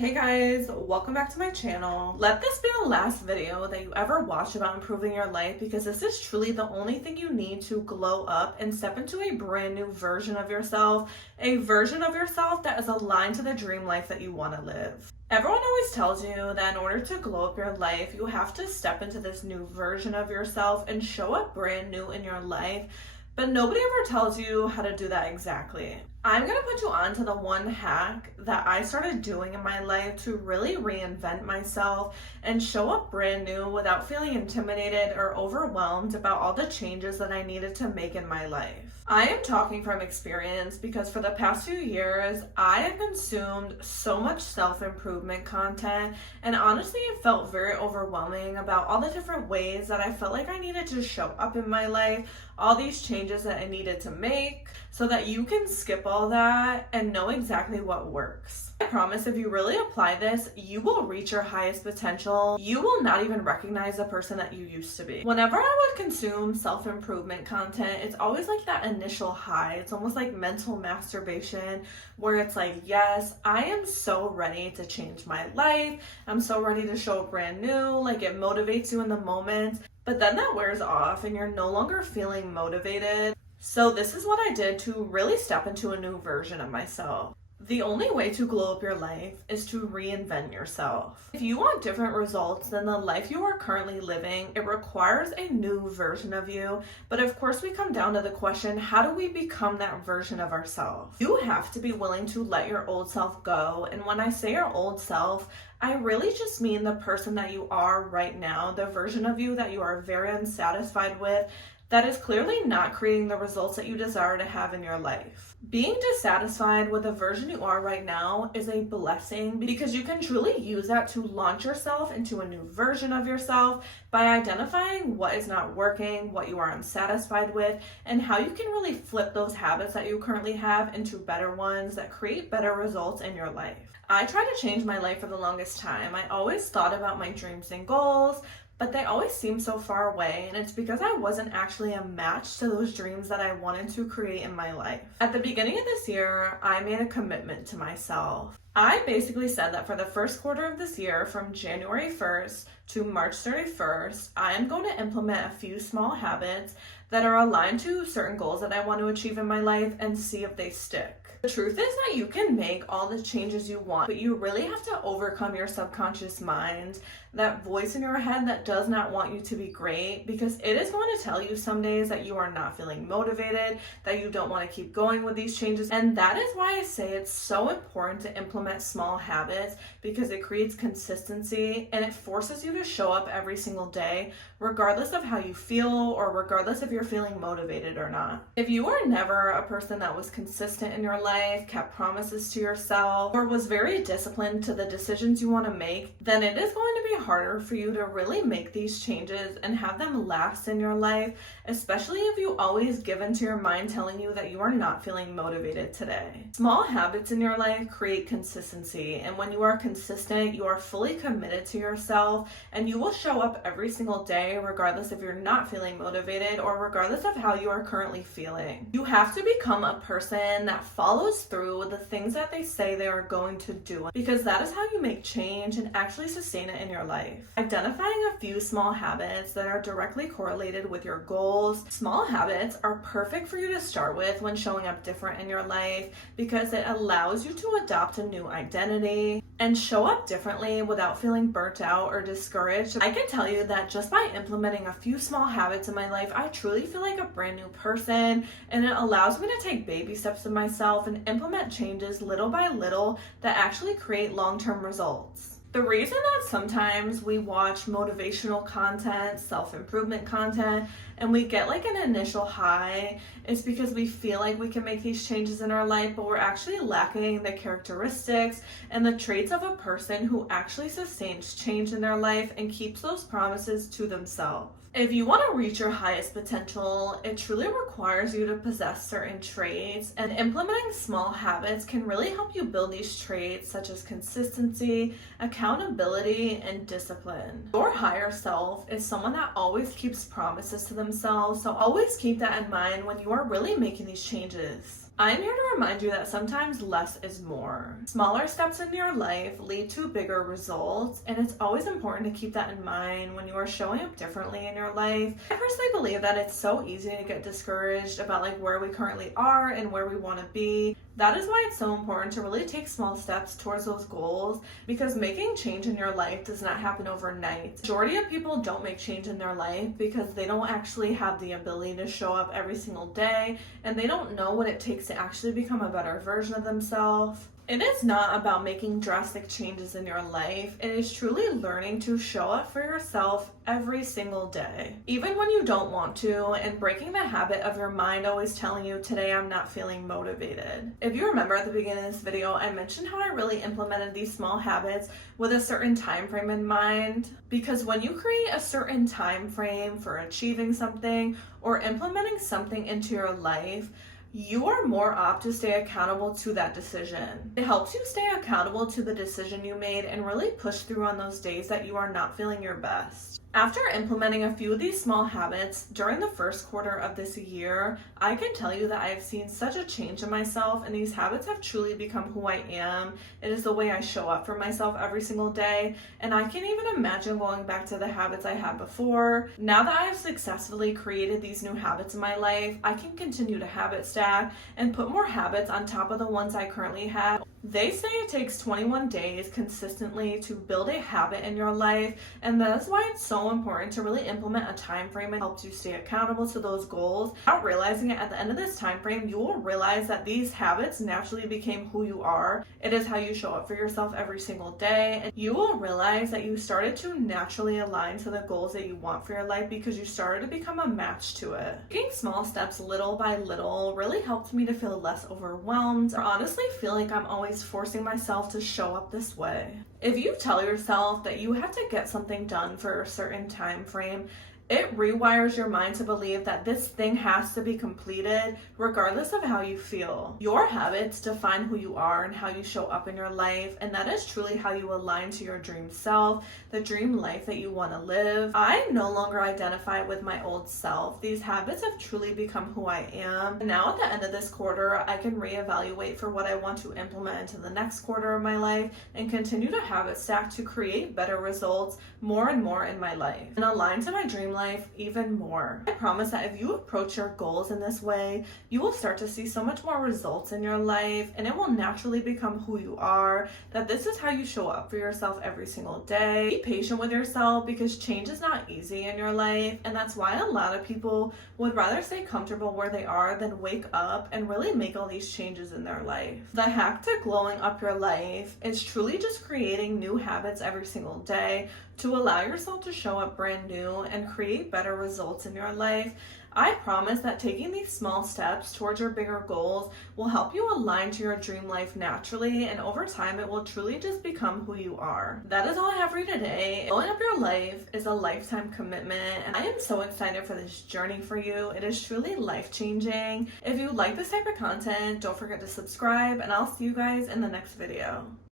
Hey guys, welcome back to my channel. Let this be the last video that you ever watch about improving your life because this is truly the only thing you need to glow up and step into a brand new version of yourself, a version of yourself that is aligned to the dream life that you want to live. Everyone always tells you that in order to glow up your life, you have to step into this new version of yourself and show up brand new in your life, but nobody ever tells you how to do that exactly. I'm going to put you on to the one hack that I started doing in my life to really reinvent myself and show up brand new without feeling intimidated or overwhelmed about all the changes that I needed to make in my life. I am talking from experience because for the past few years, I have consumed so much self-improvement content, and honestly, it felt very overwhelming about all the different ways that I felt like I needed to show up in my life, all these changes that I needed to make, so that you can skip all that and know exactly what works. I promise if you really apply this, you will reach your highest potential. You will not even recognize the person that you used to be. Whenever I would consume self-improvement content, it's always like that initial high. It's almost like mental masturbation where it's like, yes, I am so ready to change my life. I'm so ready to show up brand new. Like it motivates you in the moment. But then that wears off and you're no longer feeling motivated. So this is what I did to really step into a new version of myself. The only way to glow up your life is to reinvent yourself. If you want different results than the life you are currently living, it requires a new version of you. But of course, we come down to the question, how do we become that version of ourselves? You have to be willing to let your old self go. And when I say your old self, I really just mean the person that you are right now, the version of you that you are very unsatisfied with, that is clearly not creating the results that you desire to have in your life. Being dissatisfied with the version you are right now is a blessing because you can truly use that to launch yourself into a new version of yourself by identifying what is not working, what you are unsatisfied with, and how you can really flip those habits that you currently have into better ones that create better results in your life. I tried to change my life for the longest time. I always thought about my dreams and goals, but they always seemed so far away, and it's because I wasn't actually a match to those dreams that I wanted to create in my life. At the beginning of this year, I made a commitment to myself. I basically said that for the first quarter of this year, from January 1st to March 31st, I am going to implement a few small habits that are aligned to certain goals that I want to achieve in my life and see if they stick. The truth is that you can make all the changes you want, but you really have to overcome your subconscious mind, that voice in your head that does not want you to be great, because it is going to tell you some days that you are not feeling motivated, that you don't want to keep going with these changes. And that is why I say it's so important to implement small habits, because it creates consistency and it forces you to show up every single day, regardless of how you feel or regardless if you're feeling motivated or not. If you are never a person that was consistent in your life, kept promises to yourself, or was very disciplined to the decisions you want to make, then it is going to be harder for you to really make these changes and have them last in your life, especially if you always give into your mind telling you that you are not feeling motivated today. Small habits in your life create consistency, and when you are consistent, you are fully committed to yourself, and you will show up every single day regardless if you're not feeling motivated or regardless of how you are currently feeling. You have to become a person that follows through with the things that they say they are going to do, because that is how you make change and actually sustain it in your life. Identifying a few small habits that are directly correlated with your goals. Small habits are perfect for you to start with when showing up different in your life because it allows you to adopt a new identity and show up differently without feeling burnt out or discouraged. I can tell you that just by implementing a few small habits in my life, I truly feel like a brand new person, and it allows me to take baby steps in myself and implement changes little by little that actually create long-term results. The reason that sometimes we watch motivational content, self-improvement content, and we get like an initial high is because we feel like we can make these changes in our life, but we're actually lacking the characteristics and the traits of a person who actually sustains change in their life and keeps those promises to themselves. If you want to reach your highest potential, it truly requires you to possess certain traits, and implementing small habits can really help you build these traits such as consistency, accountability, and discipline. Your higher self is someone that always keeps promises to themselves, so always keep that in mind when you are really making these changes. I'm here to remind you that sometimes less is more. Smaller steps in your life lead to bigger results, and it's always important to keep that in mind when you are showing up differently in your life. I personally believe that it's so easy to get discouraged about where we currently are and where we want to be. That is why it's so important to really take small steps towards those goals, because making change in your life does not happen overnight. Majority of people don't make change in their life because they don't actually have the ability to show up every single day, and they don't know what it takes to actually become a better version of themselves. It is not about making drastic changes in your life. It is truly learning to show up for yourself every single day, even when you don't want to, and breaking the habit of your mind always telling you, today I'm not feeling motivated. If you remember at the beginning of this video, I mentioned how I really implemented these small habits with a certain time frame in mind, because when you create a certain time frame for achieving something or implementing something into your life, you are more apt to stay accountable to that decision. It helps you stay accountable to the decision you made and really push through on those days that you are not feeling your best. After implementing a few of these small habits during the first quarter of this year, I can tell you that I have seen such a change in myself, and these habits have truly become who I am. It is the way I show up for myself every single day, and I can't even imagine going back to the habits I had before. Now that I have successfully created these new habits in my life, I can continue to habit stack and put more habits on top of the ones I currently have. They say it takes 21 days consistently to build a habit in your life, and that's why it's so important to really implement a time frame that helps you stay accountable to those goals. Without realizing it, at the end of this time frame, you will realize that these habits naturally became who you are. It is how you show up for yourself every single day, and you will realize that you started to naturally align to the goals that you want for your life because you started to become a match to it. Taking small steps little by little really helped me to feel less overwhelmed, or honestly feel like I'm always forcing myself to show up this way. If you tell yourself that you have to get something done for a certain time frame, it rewires your mind to believe that this thing has to be completed regardless of how you feel. Your habits define who you are and how you show up in your life, and that is truly how you align to your dream self, the dream life that you want to live. I no longer identify with my old self. These habits have truly become who I am. And now at the end of this quarter, I can reevaluate for what I want to implement into the next quarter of my life and continue to habit stack to create better results more and more in my life and align to my dream life even more. I promise that if you approach your goals in this way, you will start to see so much more results in your life, and it will naturally become who you are, that this is how you show up for yourself every single day. Be patient with yourself because change is not easy in your life, and that's why a lot of people would rather stay comfortable where they are than wake up and really make all these changes in their life. The hack to glowing up your life is truly just creating new habits every single day to allow yourself to show up brand new and create better results in your life. I promise that taking these small steps towards your bigger goals will help you align to your dream life naturally, and over time it will truly just become who you are. That is all I have for you today. Glowing up your life is a lifetime commitment, and I am so excited for this journey for you. It is truly life-changing. If you like this type of content, don't forget to subscribe, and I'll see you guys in the next video.